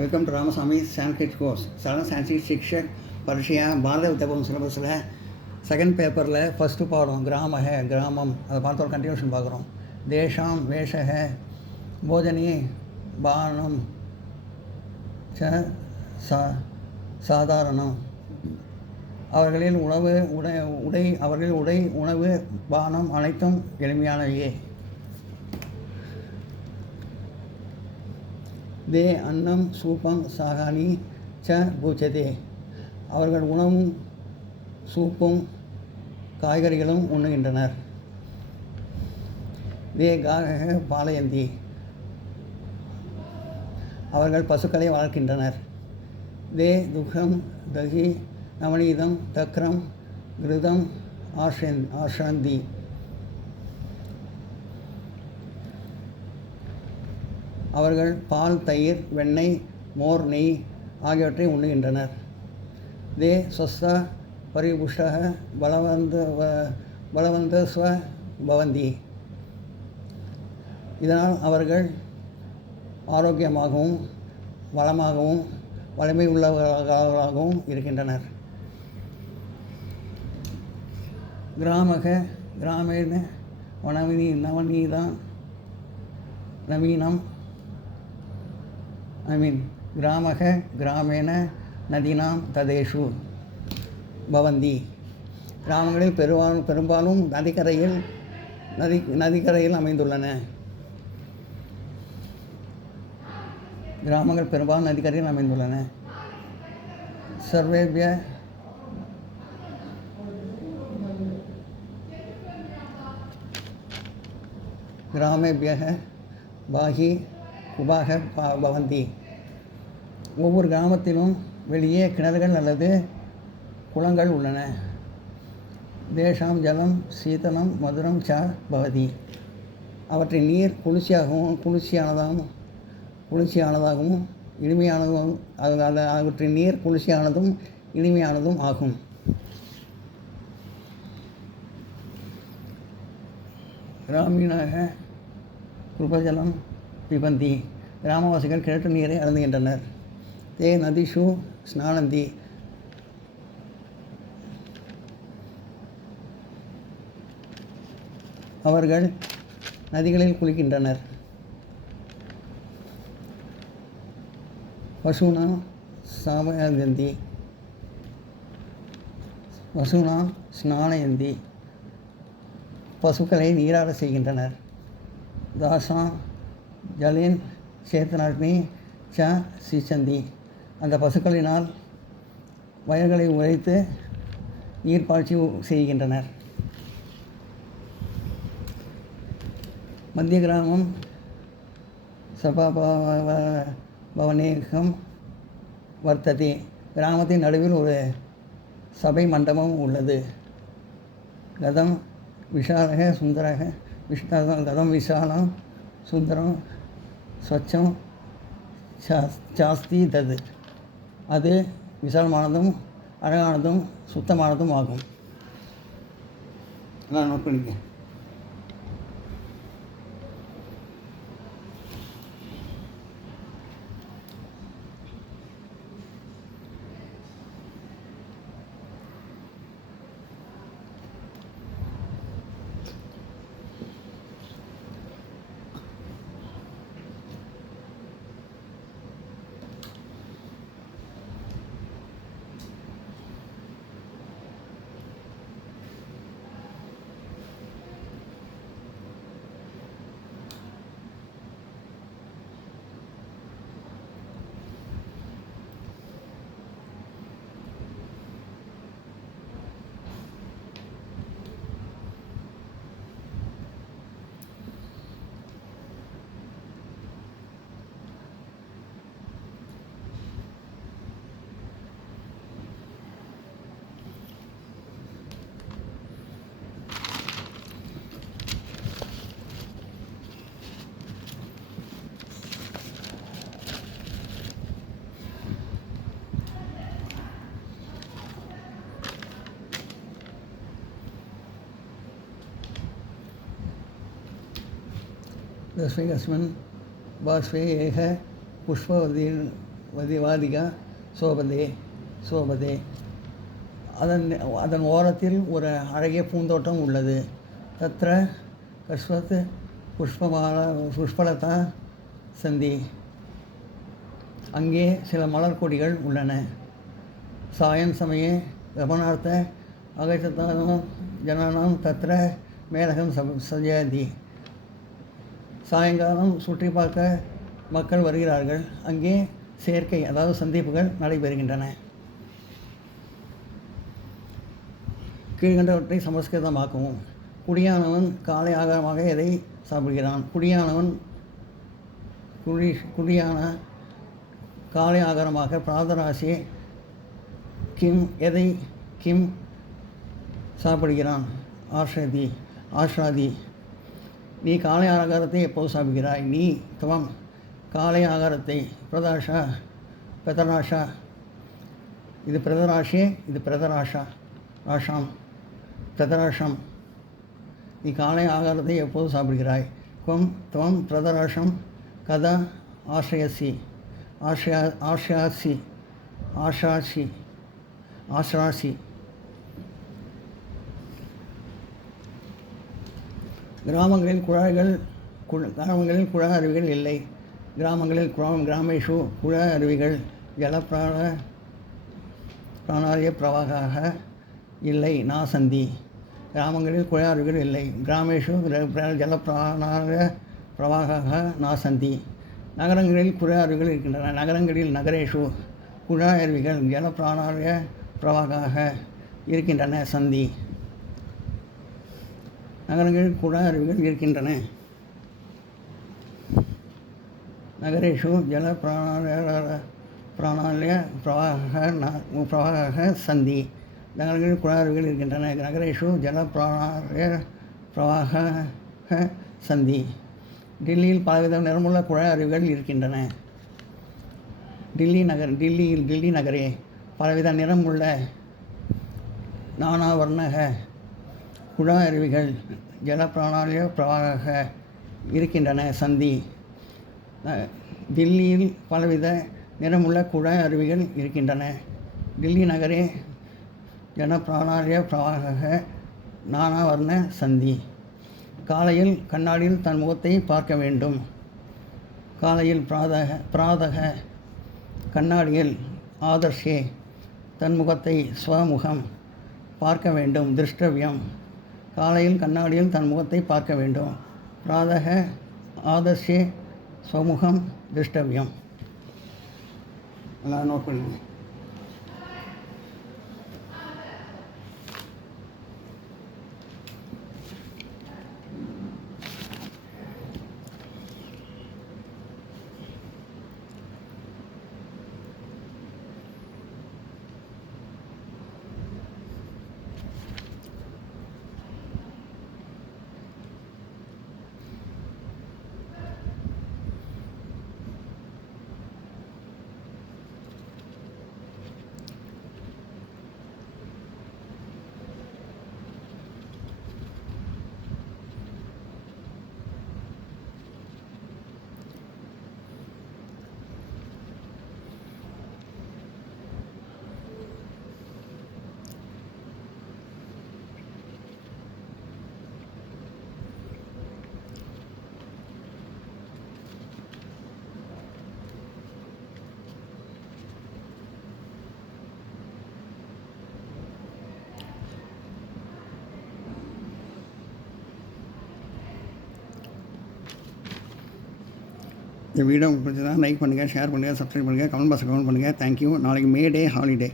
Welcome to Ramasamy Sanskrit course. சரண சான்ஸ்கிரிட் சிக்ஷக் பரிட்சையா பாரத வித்யாபவன் சிலபஸில் second பேப்பரில் first பாடம் கிராம கிராமம், அதை பார்த்து ஒரு கண்டினியூஷன் பார்க்குறோம். தேஷாம் வேஷக போஜனி பானம் சாதாரணம். அவர்களில் உடை உணவு பானம் அனைத்தும் எளிமையானவையே. தே அன்னம் சூப்பம் சாகானி ச பூச்சதே. அவர்கள் உணவும் சூப்பும் காய்கறிகளும் உண்ணுகின்றனர். தே காக பாலயந்தி. அவர்கள் பசுக்களை வளர்க்கின்றனர். தே துக்கம் தகி நவநீதம் தக்ரம் கிருதம் ஆஷந்தி. அவர்கள் பால் தயிர் வெண்ணெய் மோர் நெய் ஆகியவற்றை உண்ணுகின்றனர். தே ஸ்வஸ்த பரிபுஷ்டக பலவந்த ஸ்வ பவந்தி. இதனால் அவர்கள் ஆரோக்கியமாகவும் வளமாகவும் வலிமை உள்ளவர்களாகவும் இருக்கின்றனர். கிராமக கிராமேண நவீனம் கிராமக கிராமேண நதினாம் ததேஷு பவந்தி. கிராமங்களில் பெரும்பாலும் நதிக்கரையில் அமைந்துள்ளன. கிராமங்கள் பெரும்பாலும் நதிக்கரையில் அமைந்துள்ளன. சர்வேபிய கிராமேபியக பாகி குபாக பவந்தி. ஒவ்வொரு கிராமத்திலும் வெளியே கிணறுகள் அல்லது குளங்கள் உள்ளன. தேஷாம் ஜலம் சீதனம் மதுரம் ச பவதி. அவற்றின் நீர் குளிர்ச்சியானதாகவும் இனிமையானதும் அவற்றின் நீர் குளிர்ச்சியானதும் இனிமையானதும் ஆகும். கிராமீணக கிருபஜலம் பிபந்தி. கிராமவாசிகள் கிணற்று நீரை அருந்துகின்றனர். தே நதிஷு ஸ்நானந்தி. அவர்கள் நதிகளில் குளிக்கின்றனர். பசுனா சாமயந்தி. பசுனா ஸ்நானயந்தி. பசுக்களை நீராட செய்கின்றனர். தாசா ஜலின் சேத்தனாட்மி ச சீச்சந்தி. அந்த பசுக்களினால் வயல்களை உழைத்து நீர்ப்பாய்ச்சி செய்கின்றனர். மத்திய கிராமம் சபாபவனேகம் வர்த்ததி. கிராமத்தின் நடுவில் ஒரு சபை மண்டபம் உள்ளது. கதம் விஷாலக சுந்தரக கதம் விஷாலம் சுந்தரம் ஸ்வச்சம் சாஸ்தி தது. அது விசாலமானதும் அழகானதும் சுத்தமானதும் ஆகும். நான் நோட் பண்ணிக்க. तस्मै अस्मिन् बाष्पे एकः पुष्पवर्धिनी வாதிகா சோபதே சோபதே. அதன் ஓரத்தில் ஒரு அழகிய பூந்தோட்டம் உள்ளது. தத்ர கஸ்வத் புஷ்பலதா சந்தி. அங்கே சில மலர் கொடிகள் உள்ளன. சாயம் சமயே கமனார்த்த அகச்சதானம் ஜனானாம் தத்ர மேலகம் சஜயதி. சாயங்காலம் சுற்றி பார்க்க மக்கள் வருகிறார்கள். அங்கே சேர்க்கை, அதாவது சந்திப்புகள் நடைபெறுகின்றன. கீழ்கண்டவற்றை சமஸ்கிருதமாக்கவும். குடியானவன் காலை ஆகாரமாக எதை சாப்பிடுகிறான்? குடியான காலை ஆகாரமாக பிராதராசி கிம் சாப்பிடுகிறான்? ஆஷ்ராதி. நீ காலை ஆகாரத்தை எப்போது சாப்பிடுகிறாய்? நீ துவம் காலை ஆகாரத்தை பிரதராஷா. இது பிரதராஷே, இது பிரதராஷம். நீ காலை ஆகாரத்தை எப்போது சாப்பிடுகிறாய்? துவம் பிரதராஷம் கதா ஆஷாசி. கிராமங்களில் குழ அருவிகள் இல்லை. கிராமேஷு குழ அருவிகள் ஜலப்பிராணாய பிரவாகாக இல்லை. நாசந்தி. கிராமங்களில் குழ அருவிகள் இல்லை. கிராமேஷு ஜலப்பிராணாய பிரவாகாக நாசந்தி. நகரங்களில் குழ அருவிகள் இருக்கின்றன. நகரேஷு குழ அருவிகள் ஜலப்பிராணாய பிரவாகாக இருக்கின்றன. சந்தி. நகரங்களில் குழ அருவிகள் இருக்கின்றன. நகரேஷு ஜல பிராணாலய பிரவாக சந்தி. நகரங்களில் குழ அருவிகள் இருக்கின்றன. நகரேஷு ஜல பிராணாலய பிரவாக சந்தி. டில்லியில் பலவித நிறமுள்ள குழ அருவிகள் இருக்கின்றன. டில்லி நகரே பலவித நிறமுள்ள நானாவர்ணக குழ அருவிகள் ஜலப்பிராணாலய பிரவாக இருக்கின்றன. சந்தி. தில்லியில் பலவித நிறமுள்ள குழ அருவிகள் இருக்கின்றன. டில்லி நகரே ஜலப்பிராணாலய பிரவாக நானாவர்ண சந்தி. காலையில் கண்ணாடியில் தன் முகத்தை பார்க்க வேண்டும். காலையில் பிராதக கண்ணாடியில் ஆதர்ஷே தன் முகத்தை ஸ்வமுகம் பார்க்க வேண்டும். திருஷ்டவியம். காலையில் கண்ணாடியில் தன் முகத்தை பார்க்க வேண்டும். பிராதக ஆதர்ஷே ஸ்வமுகம் திருஷ்டவியம். எல்லாம் நோட் பண்ணுங்க. இந்த வீடியோ உங்களுக்கு பிடிச்சதா லைக் பண்ணுங்கள், ஷேர் பண்ணுங்கள், சப்ஸ்கிரைப் பண்ணுங்கள், கமெண்ட் பாக்ஸில் கமெண்ட் பண்ணுங்கள். தேங்க்யூ. நாளைக்கு மே டே ஹாலிடே.